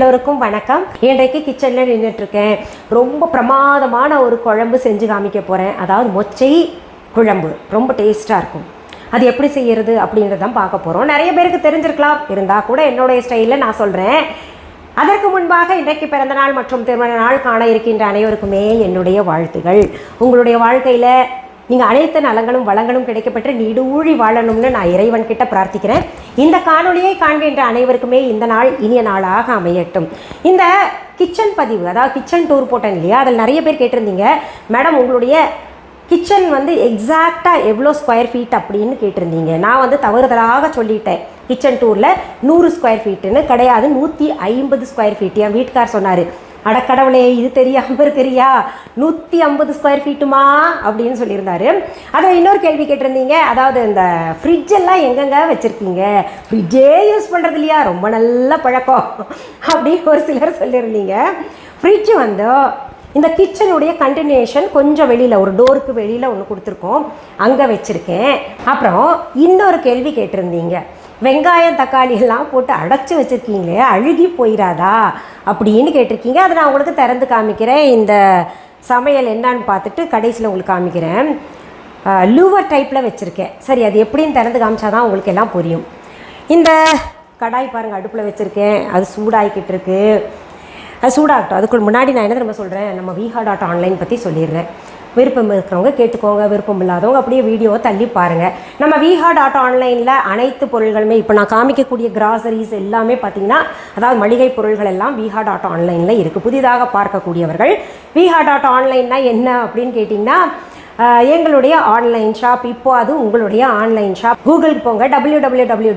எல்லோருக்கும் வணக்கம். இன்றைக்கு கிச்சனில் நின்றுட்டுருக்கேன். ரொம்ப பிரமாதமான ஒரு குழம்பு செஞ்சு காமிக்க போகிறேன். அதாவது மொச்சை குழம்பு ரொம்ப டேஸ்ட்டாக இருக்கும். அது எப்படி செய்கிறது அப்படின்றதான் பார்க்க போகிறோம். நிறைய பேருக்கு தெரிஞ்சிருக்கலாம், இருந்தால் கூட என்னுடைய ஸ்டைலில் நான் சொல்கிறேன். அதற்கு முன்பாக இன்றைக்கு பிறந்தநாள் மற்றும் திருமண நாள் காண இருக்கின்ற அனைவருக்குமே என்னுடைய வாழ்த்துகள். உங்களுடைய வாழ்க்கையில் நீங்கள் அனைத்து நலங்களும் வளங்களும் கிடைக்கப்பட்டு நீடூழி வாழணும்னு நான் இறைவன்கிட்ட பிரார்த்திக்கிறேன். இந்த காணொலியை காண்கின்ற அனைவருக்குமே இந்த நாள் இனிய நாளாக அமையட்டும். இந்த கிச்சன் பதிவு, அதாவது கிச்சன் டூர் போட்டேன் இல்லையா, அதில் நிறைய பேர் கேட்டிருந்தீங்க, மேடம் உங்களுடைய கிச்சன் வந்து எக்ஸாக்டாக எவ்வளோ ஸ்கொயர் ஃபீட் அப்படின்னு கேட்டிருந்தீங்க. நான் தவறுதலாக சொல்லிட்டேன். கிச்சன் டூரில் 100 ஸ்கொயர் ஃபீட்டுன்னு கிடையாது, 150 ஸ்கொயர் ஃபீட். என் வீட்டுக்கார் சொன்னார், அடக்கடவுளே இது தெரியாமல் இருக்கிறியா, 150 ஸ்கொயர் ஃபீட்டுமா அப்படின்னு சொல்லியிருந்தாரு. அதில் இன்னொரு கேள்வி கேட்டிருந்தீங்க, அதாவது இந்த ஃப்ரிட்ஜெல்லாம் எங்கெங்க வச்சுருக்கீங்க, ஃப்ரிட்ஜே யூஸ் பண்ணுறது இல்லையா, ரொம்ப நல்ல பழக்கம் அப்படின்னு ஒரு சிலர் சொல்லியிருந்தீங்க. ஃப்ரிட்ஜு இந்த கிச்சனுடைய கண்டினியூஷன் கொஞ்சம் வெளியில், ஒரு டோருக்கு வெளியில் ஒன்று கொடுத்துருக்கோம், அங்கே வச்சுருக்கேன். அப்புறம் இன்னொரு கேள்வி கேட்டிருந்தீங்க, வெங்காயம் தக்காளி எல்லாம் போட்டு அடைச்சி வச்சுருக்கீங்களே அழுகி போயிடாதா அப்படின்னு கேட்டிருக்கீங்க. அதை நான் உங்களுக்கு திறந்து காமிக்கிறேன். இந்த சமையல் என்னான்னு பார்த்துட்டு கடைசியில் உங்களுக்கு காமிக்கிறேன். லூவர் டைப்பில் வச்சுருக்கேன். சரி, அது எப்படின்னு திறந்து காமிச்சாதான் உங்களுக்கு எல்லாம் புரியும். இந்த கடாய் பாருங்கள், அடுப்பில் வச்சுருக்கேன். அது சூடாகிக்கிட்டு இருக்கு. அது சூடாகட்டும். அதுக்கு முன்னாடி நான் என்ன சொல்கிறேன், நம்ம viha.online பற்றி சொல்லிடுறேன். விருப்பம் இருக்கிறவங்க கேட்டுக்கோங்க, விருப்பம் இல்லாதவங்க அப்படியே வீடியோவை தள்ளி பாருங்கள். நம்ம viha.onlineல அனைத்து பொருள்களுமே, இப்போ நான் காமிக்கக்கூடிய கிராசரிஸ் எல்லாமே பார்த்திங்கன்னா, அதாவது மளிகை பொருள்கள் எல்லாம் viha.onlineல இருக்குது. புதிதாக பார்க்கக்கூடியவர்கள் viha.onlineனா என்ன அப்படின்னு கேட்டிங்கன்னா, எங்களுடைய ஆன்லைன் ஷாப். இப்போ அது உங்களுடைய ஆன்லைன் ஷாப். கூகுளுக்கு போங்க, www.viha.online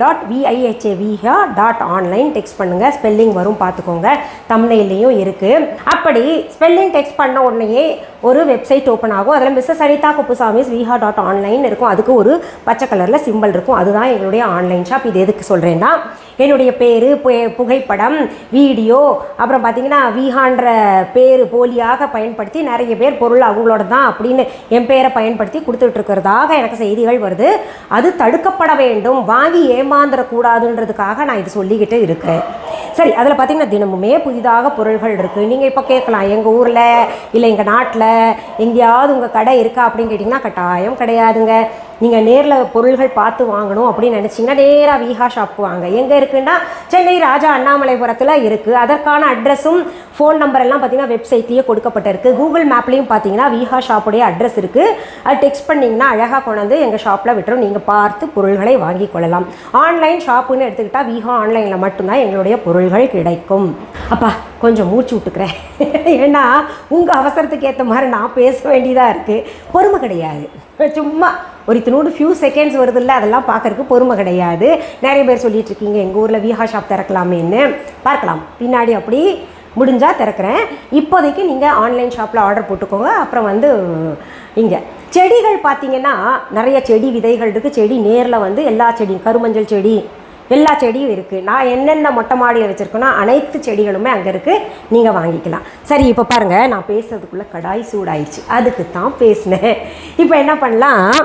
டெக்ஸ்ட் பண்ணுங்கள், ஸ்பெல்லிங் வரும் பார்த்துக்கோங்க. தம்ப்நெயிலையும் இருக்குது. அப்படி ஸ்பெல்லிங் டெக்ஸ்ட் பண்ண உடனேயே ஒரு வெப்சைட் ஓப்பன் ஆகும். அதில் மிஸ்ஸஸ் அனிதா குப்புசாமிஸ் viha.online இருக்கும். அதுக்கு ஒரு பச்சை கலரில் சிம்பிள் இருக்கும். அதுதான் எங்களுடைய ஆன்லைன் ஷாப். இது எதுக்கு சொல்கிறேன்னா, என்னுடைய பேர், புகைப்படம், வீடியோ, அப்புறம் பார்த்திங்கன்னா விஹான்ற பேர் போலியாக பயன்படுத்தி நிறைய பேர் பொருள் அவங்களோட தான் அப்படின்னு என் பேரை பயன்படுத்தி கொடுத்துட்ருக்கிறதாக எனக்கு செய்திகள் வருது. அது தடுக்கப்பட வேண்டும், வாங்கி ஏமாந்துடக்கூடாதுன்றதுக்காக நான் இது சொல்லிக்கிட்டு இருக்கிறேன். சரி, அதில் பார்த்திங்கன்னா தினமுமே புதிதாக பொருள்கள் இருக்குது. நீங்கள் இப்போ கேட்கலாம், எங்கள் ஊரில் இல்லை எங்கள் நாட்டில் எங்கேயாவது உங்கள் கடை இருக்கா அப்படின்னு கேட்டிங்கன்னா, கட்டாயம் கிடையாதுங்க. நீங்கள் நேரில் பொருள்கள் பார்த்து வாங்கணும் அப்படின்னு நினச்சிங்கன்னா நேராக விஹா ஷாப் வாங்க. எங்கே இருக்குன்னா, சென்னை ராஜா அண்ணாமலைபுரத்தில் இருக்குது. அதற்கான அட்ரஸும் ஃபோன் நம்பர் எல்லாம் பார்த்திங்கன்னா வெப்சைட்லேயே கொடுக்கப்பட்டிருக்கு. கூகுள் மேப்லேயும் பார்த்தீங்கன்னா விஹா ஷாப்புடைய அட்ரஸ் இருக்குது. அது டெக்ஸ்ட் பண்ணிங்கன்னா அழகாக கொண்டாந்து எங்கள் ஷாப்பில் விட்டுரும். நீங்கள் பார்த்து பொருள்களை வாங்கி கொள்ளலாம். ஆன்லைன் ஷாப்புன்னு எடுத்துக்கிட்டால் விஹா ஆன்லைனில் மட்டும்தான் எங்களுடைய பொருள்கள் கிடைக்கும். அப்பா கொஞ்சம் மூச்சு விட்டுக்கிறேன், ஏன்னா உங்கள் அவசரத்துக்கு ஏற்ற மாதிரி நான் பேச வேண்டியதாக இருக்குது. பொறுமை கிடையாது, சும்மா ஒரு இத்தினோடு ஃபியூ செகண்ட்ஸ் வருது இல்லை, அதெல்லாம் பார்க்கறதுக்கு பொறுமை கிடையாது. நிறைய பேர் சொல்லிகிட்ருக்கீங்க எங்கள் ஊரில் விஹா ஷாப் திறக்கலாமேன்னு. பார்க்கலாம், பின்னாடி அப்படி முடிஞ்சால் திறக்கிறேன். இப்போதைக்கு நீங்கள் ஆன்லைன் ஷாப்பில் ஆர்டர் போட்டுக்கோங்க. அப்புறம் இங்கே செடிகள் பார்த்திங்கன்னா நிறைய செடி விதைகள் இருக்குது. செடி நேரில் எல்லா செடியும், கருமஞ்சள் செடி, எல்லா செடியும் இருக்குது. நான் என்னென்ன மொட்டை மாடியை வச்சுருக்கேன்னா அனைத்து செடிகளுமே அங்கே இருக்குது, நீங்கள் வாங்கிக்கலாம். சரி, இப்போ பாருங்கள், நான் பேசுறதுக்குள்ளே கடாய் சூடாயிடுச்சு, அதுக்கு தான் பேசினேன். இப்போ என்ன பண்ணலாம்,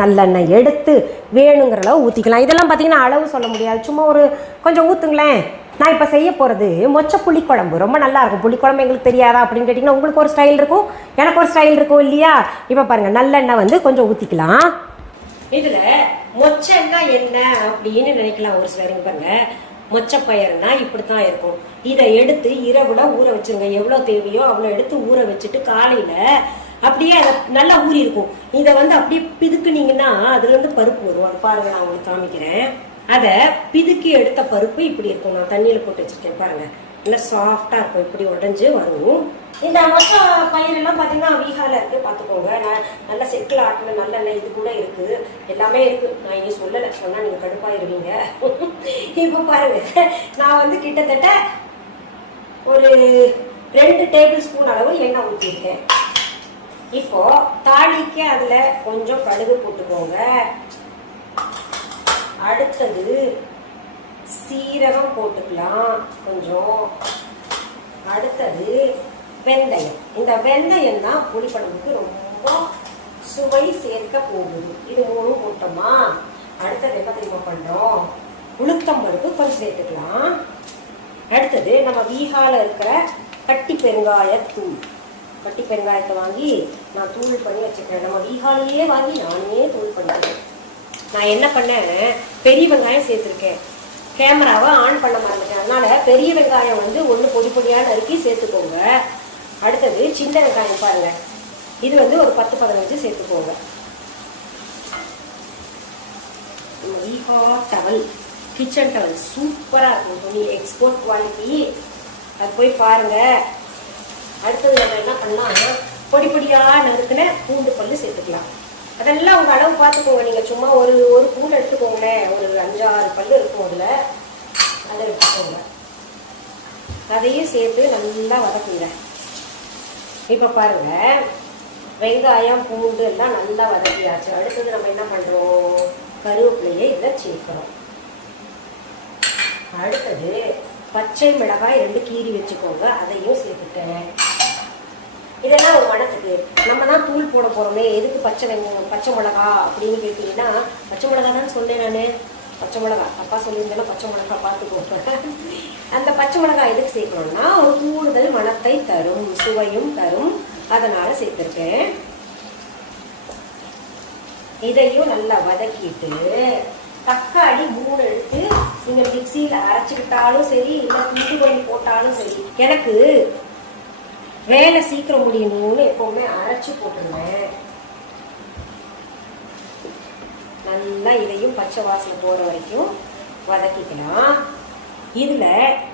நல்லெண்ணெய் எடுத்து வேணுங்கிற அளவு ஊற்றிக்கலாம். இதெல்லாம் பார்த்திங்கன்னா அளவு சொல்ல முடியாது, சும்மா ஒரு கொஞ்சம் ஊற்றுங்களேன். நான் இப்போ செய்ய போகிறது மொச்சை புளிக்குழம்பு. ரொம்ப நல்லாயிருக்கும். புளிக்குழம்பு எங்களுக்கு தெரியாதா அப்படின்னு கேட்டிங்கன்னா, உங்களுக்கு ஒரு ஸ்டைல் இருக்கும், எனக்கு ஒரு ஸ்டைல் இருக்கும் இல்லையா. இப்போ பாருங்கள், நல்லெண்ணெய் கொஞ்சம் ஊற்றிக்கலாம். இதில் மொச்சைன்னா என்ன அப்படின்னு நினைக்கலாம் ஒரு சிலருங்க. பாருங்க, மொச்சப்பயிர்னா இப்படி தான் இருக்கும். இதை எடுத்து இரவுல ஊற வச்சுருங்க. எவ்வளோ தேவையோ அவ்வளோ எடுத்து ஊற வச்சுட்டு காலையில் அப்படியே அதை நல்லா ஊறி இருக்கும். இதை அப்படியே பிதுக்குனீங்கன்னா அதுலேருந்து பருப்பு வரும். அது பாருங்கள், நான் உங்களுக்கு காமிக்கிறேன். அதை பிதுக்கி எடுத்த பருப்பு இப்படி இருக்கும். நான் தண்ணியில் போட்டு வச்சுருக்கேன் பாருங்கள், நல்லா சாஃப்டாக இருக்கும், இப்படி உடஞ்சி வரும். இந்த மொச்சை பயிரெல்லாம் பார்த்தீங்கன்னா விஹாவில் இருக்குது, பார்த்துக்கோங்க. நான் நல்லா செக்கில் ஆட்டின நல்லெண்ணெய் இது கூட இருக்குது, எல்லாமே இருக்குது. நான் இனி சொல்லலை, சொன்னால் நீங்கள் கடுப்பாயிருவீங்க. இப்போ பாருங்கள், நான் கிட்டத்தட்ட ஒரு 2 டேபிள் ஸ்பூன் அளவு எண்ணெய் ஊற்றிருக்கேன். இப்போது தாளிக்க அதில் கொஞ்சம் கடுகு போட்டுக்கோங்க. அடுத்தது சீரகம் போட்டுக்கலாம் கொஞ்சம். அடுத்தது வெந்தயம். இந்த வெந்தயம் தான் புளிக்குழம்புக்கு ரொம்ப சுவை சேர்க்க போகுது. இது 3 போட்டோமா, அடுத்தது என்ன தெரியுமா பண்ணுறோம், உளுத்தம் பருப்பு கொஞ்சம் சேர்த்துக்கலாம். அடுத்தது நம்ம வீகால இருக்கிற கட்டி பெருங்காயத்தூள். கட்டி பெருங்காயத்தை வாங்கி நான் தூள் பண்ணி வச்சுக்கிறேன். நம்ம வீகாலையே வாங்கி நானே தூள் பண்ணிக்கிறேன். நான் என்ன பண்ணேன், பெரிய வெங்காயம் சேர்த்துருக்கேன். கேமராவை ஆன் பண்ண மறந்துட்டேன். அதனால பெரிய வெங்காயம் வந்து ஒன்று பொடி பொடியாக நறுக்கி சேர்த்துக்கோங்க. அடுத்தது சின்ன வெங்காயம் பாருங்க, இது வந்து ஒரு 10-15 சேர்த்துக்கோங்க. வீகா டவல், கிச்சன் டவல் சூப்பராக இருக்கும் துணி, எக்ஸ்போர்ட் குவாலிட்டி. அது போய் பாருங்க. அடுத்தது நம்ம என்ன பண்ணலாம், பொடி பொடியாக நறுக்குன பூண்டு பல்லு சேர்த்துக்கலாம். அதெல்லாம் உங்கள் அளவு பார்த்துக்கோங்க. நீங்கள் சும்மா ஒரு பூண்டு எடுத்துக்கோங்களேன், ஒரு 5-6 பல்லு இருக்கும் அதில், அதை எடுத்துக்கோங்க. அதையும் சேர்த்து நல்லா வதக்குங்க. இப்போ பாருங்க, வெங்காயம் பூண்டு எல்லாம் நல்லா வதக்கியாச்சு. அடுத்தது நம்ம என்ன பண்ணுறோம், கருவேப்பிலையை இதில் சேர்க்கிறோம். அடுத்தது பச்சை மிளகாய் 2 கீறி வச்சுக்கோங்க, அதையும் சேர்த்துட்டேன். இதெல்லாம் ஒரு மனத்துக்கு நம்ம தான் தூள் போட போகிறோமே, எதுக்கு பச்சை மிளகா அப்படின்னு கேட்டீங்கன்னா, பச்சை மிளகா தான் சொன்னேன் நான். பச்சை மிளகா அப்பா சொல்லியிருந்தேன்னா பச்சை மிளகா பார்த்துக்கோங்க. அந்த பச்சை மிளகா எதுக்கு சேர்க்கணும்னா ஒரு கூடுதல் மணத்தை தரும், சுவையும் தரும், அதனால சேர்த்துருக்கேன். இதையும் நல்லா வதக்கிட்டு தக்காளி 3 எடுத்து நீங்கள் மிக்சியில் அரைச்சிக்கிட்டாலும் சரி, இல்லை துண்டு பண்ணி போட்டாலும் சரி. எனக்கு வேலை சீக்கிரம் முடியணும்னு எப்பவுமே அரைச்சி போட்டுருவேன். நல்லா இதையும் பச்சை வாசனை போற வரைக்கும் வதக்கிக்கலாம். இதுல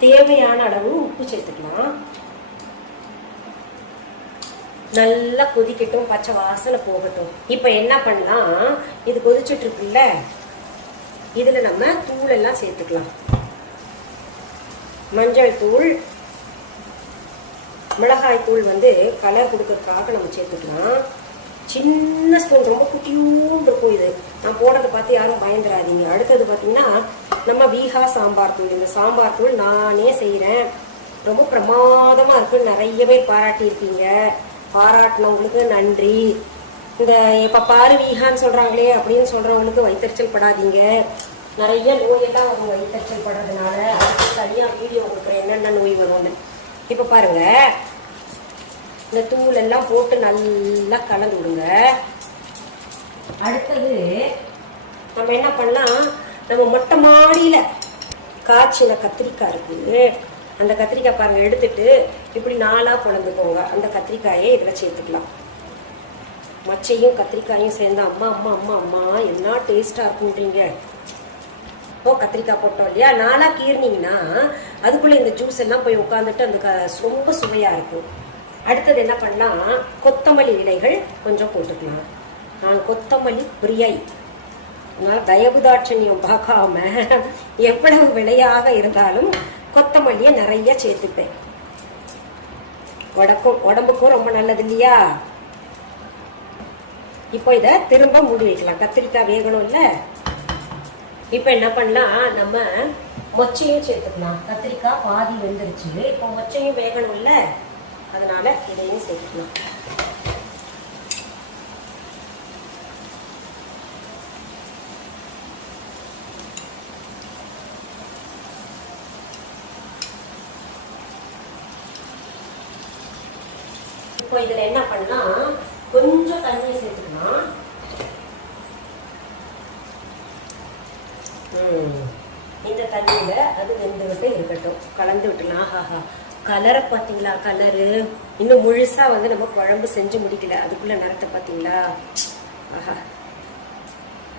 தேவையான அளவு உப்பு சேர்த்துக்கலாம். நல்லா கொதிக்கட்டும், பச்சை வாசனை போகட்டும். இப்ப என்ன பண்ணலாம், இது கொதிச்சுட்டு இருக்குல்ல, இதுல நம்ம தூள் எல்லாம் சேர்த்துக்கலாம். மஞ்சள் தூள், மிளகாய் தூள் வந்து கலர் கொடுக்கறதுக்காக நம்ம சேர்த்துக்கலாம். சின்ன ஸ்பூன், ரொம்ப குட்டியூண்டு இருக்கும். இது நான் போடுறதை பார்த்து யாரும் பயந்துடாதீங்க. அடுத்தது பார்த்தீங்கன்னா நம்ம வீகா சாம்பார் தூள். இந்த சாம்பார் தூள் நானே செய்கிறேன், ரொம்ப பிரமாதமாக இருக்குன்னு நிறைய பேர் பாராட்டியிருக்கீங்க. பாராட்டினவங்களுக்கு நன்றி. இந்த எப்போ பாரு வீகான்னு சொல்கிறாங்களே அப்படின்னு சொல்கிறவங்களுக்கு வயிற்றுச்சல் படாதீங்க. நிறைய நோயெல்லாம் வரும் வயிற்றுச்சல் படுறதுனால. அதுக்கு தனியாக வீடியோ கொடுக்குறேன் என்னென்ன நோய் வரும்னு. இப்போ பாருங்க, இந்த தூள் எல்லாம் போட்டு நல்லா கலந்து விடுங்க. அடுத்தது நம்ம என்ன பண்ணலாம், நம்ம மொட்டை மாடியில காய்ச்சின கத்திரிக்காய் இருக்கு. அந்த கத்திரிக்காய் பாருங்க, எடுத்துட்டு இப்படி 4ஆ பொளந்துக்கோங்க. அந்த கத்திரிக்காயை இதில் சேர்த்துக்கலாம். மச்சையும் கத்திரிக்காயும் சேர்ந்து அம்மா அம்மா அம்மா அம்மா என்ன டேஸ்டா இருக்குன்றீங்க. கத்திரிக்காய் போட்டோம் இல்லையா, 4ஆ கீர்னீங்கன்னா அதுக்குள்ள இந்த ஜூஸ் எல்லாம் போய் உட்காந்துட்டு அந்த ரொம்ப சுவையா இருக்கும். அடுத்தது என்ன பண்ணலாம், கொத்தமல்லி இலைகள் கொஞ்சம் போட்டுக்கலாம். நான் கொத்தமல்லி பிரியை, அதனால தயவுதாட்சண்யம் பார்க்காம எவ்வளவு விலையாக இருந்தாலும் கொத்தமல்லியை நிறைய சேர்த்துப்பேன். உடம்புக்கும் ரொம்ப நல்லது இல்லையா. இப்போ இதை திரும்ப மூடி வைக்கலாம். கத்திரிக்காய் வேகணும் இல்ல. இப்போ என்ன பண்ணலாம், நம்ம மொச்சையும் சேர்த்துக்கலாம். கத்திரிக்காய் பாதி வெந்துருச்சு, இப்போ மொச்சையும் வேகணும் இல்ல, அதனால இதையும் சேர்த்துக்கலாம். இப்போ இதுல என்ன பண்ணலாம், கொஞ்சம் தண்ணியை சேர்த்துக்கலாம். இந்த தண்ணியில அது வெந்துகிட்டு இருக்கட்டும், கலந்து விட்டுலாம். ஆஹா, கலரை பார்த்தீங்களா, கலரு இன்னும் முழுசா வந்து நம்ம குழம்பு செஞ்சு முடிக்கல, அதுக்குள்ள நிறத்தை பார்த்தீங்களா. ஆஹா,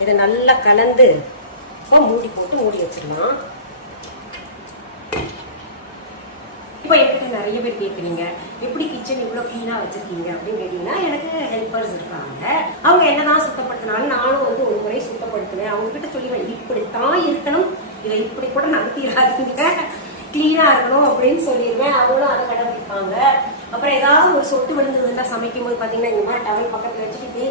இதை நல்லா கலந்து இப்போ மூடி போட்டு மூடி வச்சிடலாம். இப்போ என்கிட்ட நிறைய பேர் கேட்குறீங்க, எப்படி கிச்சன் இவ்வளோ க்ளீனாக வச்சிருக்கீங்க அப்படின்னு கேட்டீங்கன்னா, எனக்கு ஹெல்ப்பர்ஸ் இருக்காங்க. அவங்க என்னதான் சுத்தப்படுத்தினாலும் நானும் வந்து ஒரு முறை சுத்தப்படுத்துவேன். அவங்க கிட்ட சொல்லுவேன், இப்படித்தான் இருக்கணும், இதை இப்படி கூட நடத்திடாதீங்க, கிளீனாக இருக்கணும் அப்படின்னு சொல்லிடுவேன். அவங்களும் அதை கடைபிடிப்பாங்க. அப்புறம் ஏதாவது ஒரு சொட்டு விழுந்ததுன்னா சமைக்கும் போது பார்த்தீங்கன்னா இந்த மாதிரி டவல் பக்கத்தில் வச்சுக்கிட்டு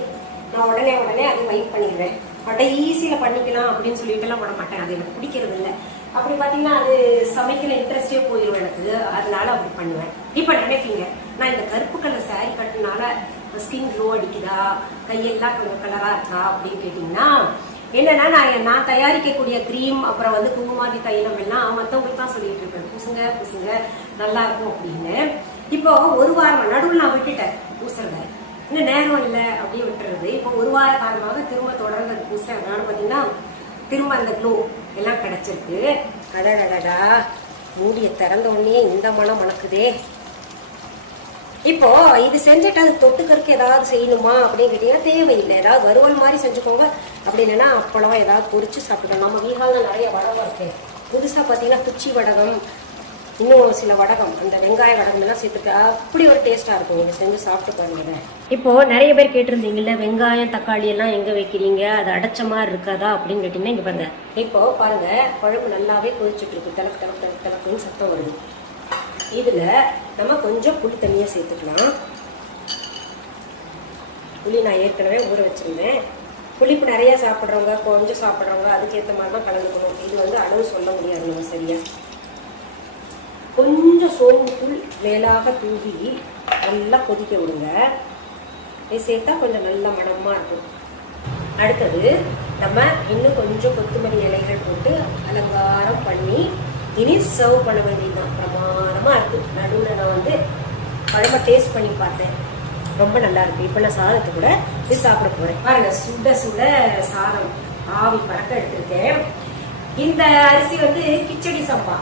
நான் உடனே அதை வைப் பண்ணிடுவேன். பட் ஈஸியில் பண்ணிக்கலாம் அப்படின்னு சொல்லிட்டுலாம் பண்ண மாட்டேன், அது எனக்கு பிடிக்கிறது இல்லை. அப்படி பார்த்தீங்கன்னா அது சமைக்கிற இன்ட்ரெஸ்டே போயிடும் எனக்கு, அதனால அப்படி பண்ணுவேன். இப்போ நினைப்பீங்க, நான் இந்த கருப்பு கலர் சாரீ கட்டினால ஸ்கின் க்ளோ அடிக்குதா, கையெல்லாம் கொஞ்சம் கலராக இருக்கா அப்படின்னு கேட்டிங்கன்னா, என்னன்னா நான் தயாரிக்கக்கூடிய கிரீம் அப்புறம் வந்து குங்குமாதி தைலம் எல்லாம் மற்றவங்களுக்கு தான் சொல்லிட்டு இருப்பேன், பூசுங்க பூசுங்க நல்லா இருக்கும் அப்படின்னு. இப்போ ஒரு வாரம் நடுவில் நான் விட்டுட்டேன் பூசுறத, இன்னும் நேரம் இல்லை அப்படியே விட்டுறது. இப்போ ஒரு வார காலமாக திரும்ப தொடர்ந்து அது பூசுறேன். அதனால பார்த்தீங்கன்னா திரும்ப அந்த க்ளோ எல்லாம் கிடைச்சிருக்கு. அடடடா, மூடியை திறந்த உடனே இந்த மனம் மணக்குதே. இப்போ இது செஞ்சுட்டு அது தொட்டுக்கறக்கு ஏதாவது செய்யணுமா அப்படின்னு கேட்டீங்கன்னா தேவையில்லை. ஏதாவது வறுவல் மாதிரி செஞ்சுக்கோங்க, அப்படி இல்லைன்னா அப்பளம் ஏதாவது பொரிச்சு சாப்பிடலாம். நம்ம வீகாலில் நிறைய வடகம் இருக்கு. புதுசாக பார்த்தீங்கன்னா குச்சி வடகம், இன்னும் சில வடகம், அந்த வெங்காய வடகம் எல்லாம் சேர்த்துட்டு அப்படி ஒரு டேஸ்டா இருக்கும். நீங்க செஞ்சு சாப்பிட்டு பாருங்க. இப்போ நிறைய பேர் கேட்டிருந்தீங்கல்ல, வெங்காயம் தக்காளி எல்லாம் எங்க வைக்கிறீங்க, அது அடைச்ச மாதிரி இருக்காதா அப்படின்னு கேட்டீங்கன்னா இங்க பாருங்க. இப்போ பாருங்க, குழம்பு நல்லாவே கொதிச்சுட்டு இருக்கு, தலக்கு தலக்கு தலக்கு தலக்குன்னு சத்தம் வருது. இதுல நம்ம கொஞ்சம் புளி தண்ணியா சேர்த்துக்கலாம். புளி நான் ஏற்கனவே ஊற வச்சிருந்தேன். புளிப்பு நிறைய சாப்பிட்றவங்க கொஞ்சம் சாப்பிட்றவங்க அதுக்கேற்ற மாதிரி தான் கலந்துக்கணும். இது வந்து அளவு சொல்ல முடியாது நம்ம சரியா. கொஞ்சம் சோம்புத்தூள் மேலாக தூவி நல்லா கொதிக்க விடுங்க. இது சேர்த்தா கொஞ்சம் நல்ல மணமா இருக்கும். அடுத்தது நம்ம இன்னும் கொஞ்சம் கொத்தமல்லி இலைகள் போட்டு அலங்காரம் பண்ணி இனி சர்வ் பண்ண வேண்டியதுதான். பிரமாணமா இருக்கு. நடுவில் நான் வந்து குழம்பை டேஸ்ட் பண்ணி பார்த்தேன், ரொம்ப நல்லா இருக்கு. இப்போ நான் சாதத்தை கூட இது சாப்பிட போறேன். பாருங்க, சுட சுட சாதம் ஆவி பறக்க எடுத்திருக்கேன். இந்த அரிசி வந்து கிச்சடி சம்பா.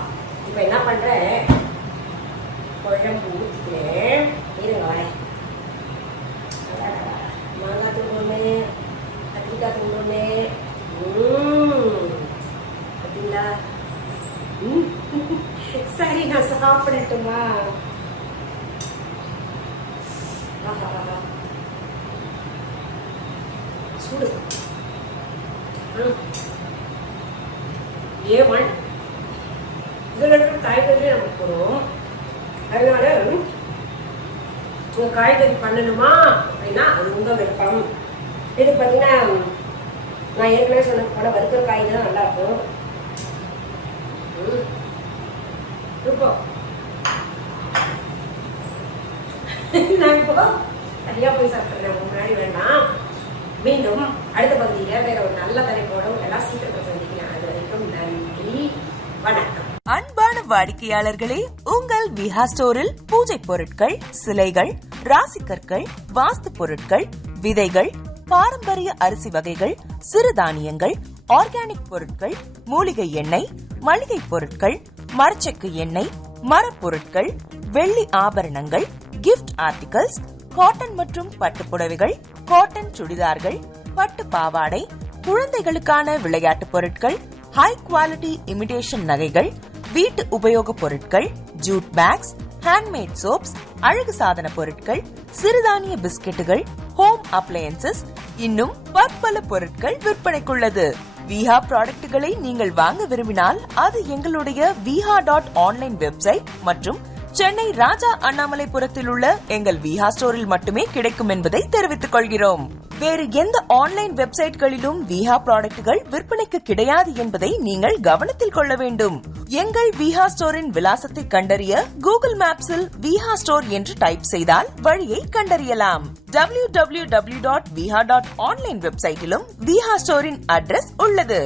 இப்போ என்ன பண்றேன், குழம்பு ஊற்றிக்கிறேன். இருங்க வரேன். மாங்காய் தூண்டு, கத்திரிக்காய் தூண்டு, அப்படிங்களா? சரி, நான் சாப்பிடட்டுமா? சூடு ஏவன் இதுல இருக்க காய்கறி நமக்கு போடும். அதனால உங்க காய்கறி பண்ணணுமா அப்படின்னா அது உங்க விருப்பம். இது பார்த்தீங்கன்னா நான் ஏற்கனவே சொன்ன போல வறுக்கிற காய் தான் நல்லா இருக்கும். நான் இப்போ சரியா போய் சாப்பிட்றேன், முன்னாடி வேண்டாம். மீண்டும் அடுத்த பகுதியில வேற ஒரு நல்ல தலைப்போடும் எல்லாம் சீக்கிரத்தை சந்திக்கிறேன். அது வரைக்கும் நன்றி, வணக்கம். அன்பான வாடிக்கையாளர்களே, உங்கள் விஹா ஸ்டோரில் பூஜை பொருட்கள், சிலைகள், ராசிக்கற்கள், வாஸ்து பொருட்கள், விதைகள், பாரம்பரிய அரிசி வகைகள், சிறுதானியங்கள், ஆர்கானிக் பொருட்கள், மூலிகை எண்ணெய், மளிகை பொருட்கள், மரச்செக்கு எண்ணெய், மரப்பொருட்கள், வெள்ளி ஆபரணங்கள், கிஃப்ட் ஆர்டிகல்ஸ், காட்டன் மற்றும் பட்டு புடவைகள், காட்டன் சுடிதார்கள், பட்டு பாவாடை, குழந்தைகளுக்கான விளையாட்டு பொருட்கள், ஹை குவாலிட்டி இமிடேஷன் நகைகள், வீட்டு உபயோக பொருட்கள், ஜூட் பேக்ஸ், ஹேண்ட்மேட் சோப்ஸ், அழகு சாதன பொருட்கள், சிறுதானிய பிஸ்கெட்டுகள், ஹோம் அப்ளையன்சஸ், இன்னும் பற்பல பொருட்கள் விற்பனைக்குள்ளது. விஹா ப்ராடக்ட்களை நீங்கள் வாங்க விரும்பினால் அது எங்களுடைய viha.online வெப்சைட் மற்றும் சென்னை ராஜா அண்ணாமலைபுரத்தில் உள்ள எங்கள் விஹா ஸ்டோரில் மட்டுமே கிடைக்கும் என்பதை தெரிவித்துக் கொள்கிறோம். வேறு எந்த ஆன்லைன் வெப்சைட்களிலும் விஹா ப்ராடக்ட்கள் விற்பனைக்கு கிடையாது என்பதை நீங்கள் கவனத்தில் கொள்ள வேண்டும். எங்கள் விஹா ஸ்டோரின் விலாசத்தை கண்டறிய கூகுள் மேப்ஸில் விஹா ஸ்டோர் என்று டைப் செய்தால் வழியை கண்டறியலாம். www.viha.online வெப்சைட்டிலும் விஹா ஸ்டோரின் அட்ரஸ் உள்ளது.